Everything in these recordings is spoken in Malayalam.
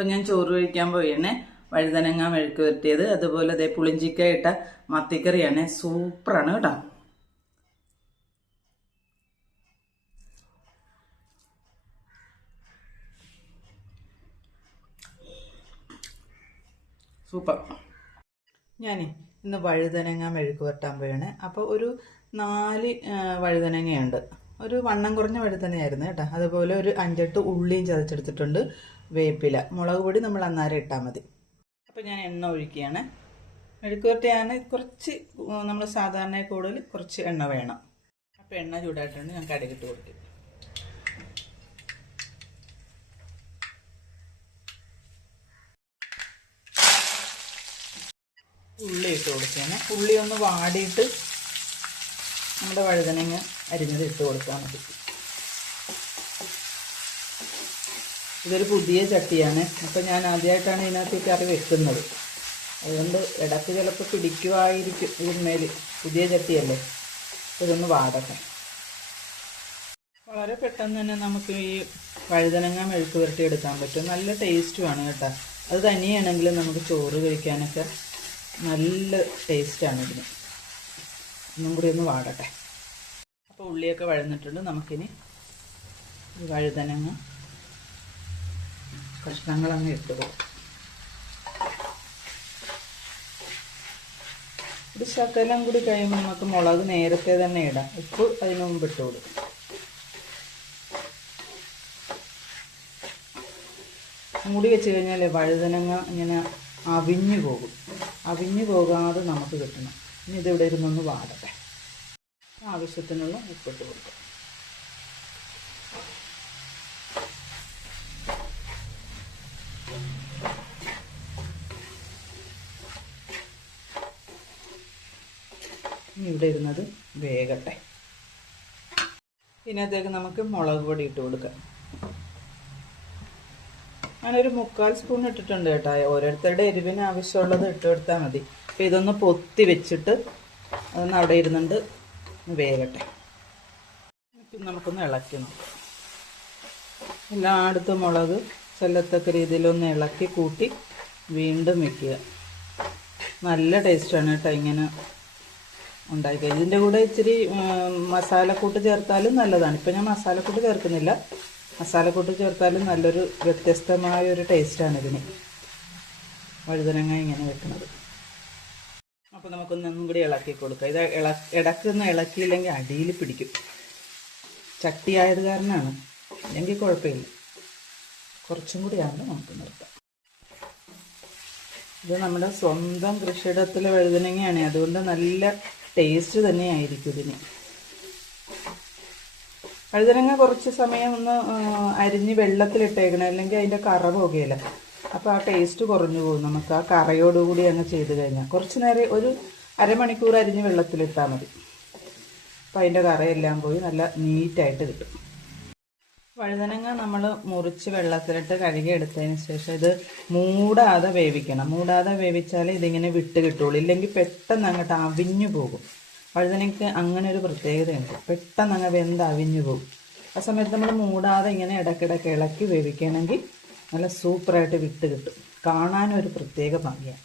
അപ്പം ഞാൻ ചോറ് കഴിക്കാൻ പോയിന്നെ. വഴുതനങ്ങ മെഴുക്ക് വരട്ടിയത്, അതുപോലെ അതേ പുളിഞ്ചിക്ക ഇട്ട മത്തിക്കറിയാണ്. സൂപ്പറാണ് കേട്ടോ. സൂപ്പർ. ഞാൻ ഇന്ന് വഴുതനങ്ങ മെഴുക്ക് വരട്ടാൻ പോയാണ്. അപ്പോൾ ഒരു 4 വഴുതനങ്ങയുണ്ട്. ഒരു വണ്ണം കുറഞ്ഞ വഴുതനയായിരുന്നു കേട്ടോ. അതുപോലെ ഒരു 5-8 ഉള്ളിയും ചതച്ചെടുത്തിട്ടുണ്ട്. വേപ്പില, മുളക് പൊടി നമ്മൾ അന്നേരം ഇട്ടാൽ മതി. അപ്പോൾ ഞാൻ എണ്ണ ഒഴിക്കുകയാണ്. മെഴുക്ക് വരട്ടിയാണ് കുറച്ച് നമ്മൾ സാധാരണ കൂടുതൽ കുറച്ച് എണ്ണ വേണം. അപ്പോൾ എണ്ണ ചൂടായിട്ടുണ്ട്. ഞാൻ കടുകിട്ട് കൊടുക്കും. ഉള്ളി ഇട്ട് കൊടുക്കുകയാണ്. ഉള്ളി ഒന്ന് വാടിയിട്ട് നമ്മുടെ വഴുതനങ്ങ അരിഞ്ഞത് ഇട്ട് കൊടുക്കാൻ മതി. ഇതൊരു പുതിയ ചട്ടിയാണ്. അപ്പം ഞാൻ ആദ്യമായിട്ടാണ് ഇതിനകത്ത് കറി വെക്കുന്നത്. അതുകൊണ്ട് ഇടയ്ക്ക് ചിലപ്പോൾ പിടിക്കുമായിരിക്കും ഇതിന്മേൽ. പുതിയ ചട്ടിയല്ലേ. ഇതൊന്ന് വാടട്ടെ. വളരെ പെട്ടെന്ന് തന്നെ നമുക്ക് ഈ വഴുതനങ്ങ മെഴുക്ക് പുരട്ടി എടുക്കാൻ പറ്റും. നല്ല ടേസ്റ്റുമാണ് കേട്ടോ. അത് തന്നെയാണെങ്കിലും നമുക്ക് ചോറ് കഴിക്കാനൊക്കെ നല്ല ടേസ്റ്റാണ് ഇതിന്. ഒന്നും കൂടി ഒന്ന് വാടട്ടെ. അപ്പോൾ ഉള്ളിയൊക്കെ വഴന്നിട്ടുണ്ട്. നമുക്കിനി ഈ വഴുതനങ്ങ കഷ്ണങ്ങളങ്ങ് ഇട്ട് കൊടുക്കും. ഒരു ശകലം കൂടി കഴിയുമ്പോൾ നമുക്ക് മുളക് നേരത്തെ തന്നെ ഇടാം. ഉപ്പ് അതിന് മുമ്പ് ഇട്ട് കൊടുക്കും. മൂടി വെച്ച് കഴിഞ്ഞാൽ വഴുതനങ്ങ ഇങ്ങനെ അവിഞ്ഞു പോകും. അവിഞ്ഞു പോകാതെ നമുക്ക് കിട്ടണം. ഇനി ഇതിവിടെ ഇരുന്നൊന്ന് വാടട്ടെ. ആവശ്യത്തിനുള്ള ഉപ്പിട്ട് കൊടുക്കാം. ഇനി ഇവിടെ ഇരുന്നത് വേകട്ടെ. ഇതിനകത്തേക്ക് നമുക്ക് മുളക് പൊടി ഇട്ട് കൊടുക്കാം. ഞാനൊരു 3/4 സ്പൂൺ ഇട്ടിട്ടുണ്ട് കേട്ടോ. ഓരോരുത്തരുടെ എരിവിന് ആവശ്യമുള്ളത് ഇട്ട് കൊടുത്താൽ മതി. അപ്പോൾ ഇതൊന്ന് പൊത്തി വെച്ചിട്ട് അതൊന്ന് അവിടെ ഇരുന്നുണ്ട് വേകട്ടെ. നമുക്കൊന്ന് ഇളക്കി നോക്കാം. എല്ലായിടത്തും മുളക് ചെല്ലത്തക്ക രീതിയിലൊന്ന് ഇളക്കി കൂട്ടി വീണ്ടും വെക്കുക. നല്ല ടേസ്റ്റാണ് കേട്ടോ ഇങ്ങനെ ഉണ്ടാക്കി. ഇതിൻ്റെ കൂടെ ഇച്ചിരി മസാലക്കൂട്ട് ചേർത്താലും നല്ലതാണ്. ഇപ്പം ഞാൻ മസാലക്കൂട്ട് ചേർക്കുന്നില്ല. മസാലക്കൂട്ട് ചേർത്താലും നല്ലൊരു വ്യത്യസ്തമായൊരു ടേസ്റ്റാണ് ഇതിന്, വഴുതനങ്ങ ഇങ്ങനെ വെക്കുന്നത്. അപ്പോൾ നമുക്കൊന്നും കൂടി ഇളക്കി കൊടുക്കാം. ഇത് ഇടക്കൊന്ന് ഇളക്കിയില്ലെങ്കിൽ അടിയിൽ പിടിക്കും. ചട്ടിയായത് കാരണമാണ്. അല്ലെങ്കിൽ കുഴപ്പമില്ല. കുറച്ചും കൂടി ആകുമ്പോൾ നമുക്ക് നിർത്താം. ഇത് നമ്മുടെ സ്വന്തം കൃഷിയിടത്തിലെ വഴുതനങ്ങയാണ്. അതുകൊണ്ട് നല്ല ടേസ്റ്റ് തന്നെയായിരിക്കും ഇതിന്. വഴുതനങ്ങ കുറച്ച് സമയം ഒന്ന് അരിഞ്ഞ് വെള്ളത്തിലിട്ടേക്കണം. അല്ലെങ്കിൽ അതിൻ്റെ കറ പോകുകയില്ല. അപ്പോൾ ആ ടേസ്റ്റ് കുറഞ്ഞു പോകും. നമുക്ക് ആ കറയോടുകൂടി അങ്ങ് ചെയ്ത് കഴിഞ്ഞാൽ കുറച്ച് നേരം ഒരു അരമണിക്കൂർ അരിഞ്ഞ് വെള്ളത്തിലിട്ടാൽ മതി. അപ്പോൾ അതിൻ്റെ കറയെല്ലാം പോയി നല്ല നീറ്റായിട്ട് കിട്ടും. വഴുതനങ്ങ നമ്മൾ മുറിച്ച് വെള്ളത്തിലിട്ട് കഴുകി എടുത്തതിന് ശേഷം ഇത് മൂടാതെ വേവിക്കണം. മൂടാതെ വേവിച്ചാലേ ഇതിങ്ങനെ വിട്ട് കിട്ടുള്ളൂ. ഇല്ലെങ്കിൽ പെട്ടെന്ന് അങ്ങോട്ട് അവിഞ്ഞു പോകും. വഴുതനയ്ക്ക് അങ്ങനെ ഒരു പ്രത്യേകതയുണ്ട്. പെട്ടെന്ന് അങ്ങ് വെന്ത് അവിഞ്ഞു പോകും. ആ സമയത്ത് നമ്മൾ മൂടാതെ ഇങ്ങനെ ഇടയ്ക്കിടയ്ക്ക് ഇളക്കി വേവിക്കുകയാണെങ്കിൽ നല്ല സൂപ്പറായിട്ട് വിട്ട് കിട്ടും. കാണാനൊരു പ്രത്യേക ഭംഗിയാണ്.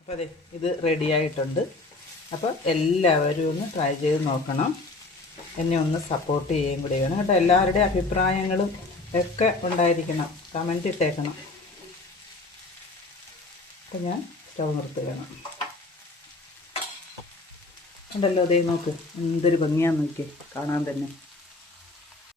അപ്പോൾ അതെ ഇത് റെഡിയായിട്ടുണ്ട്. അപ്പോൾ എല്ലാവരും ഒന്ന് ട്രൈ ചെയ്ത് നോക്കണം. എന്നെ ഒന്ന് സപ്പോർട്ട് ചെയ്യുകയും കൂടി വേണം കേട്ടോ. എല്ലാവരുടെയും അഭിപ്രായങ്ങളും ഒക്കെ ഉണ്ടായിരിക്കണം. കമൻറ്റ് ഇട്ടേക്കണം. അപ്പോൾ ഞാൻ സ്റ്റൗ നിർത്തുകയാണ്. ഉണ്ടല്ലോ അതേ നോക്ക് എന്തൊരു ഭംഗിയാന്ന് നോക്കി കാണാൻ തന്നെ.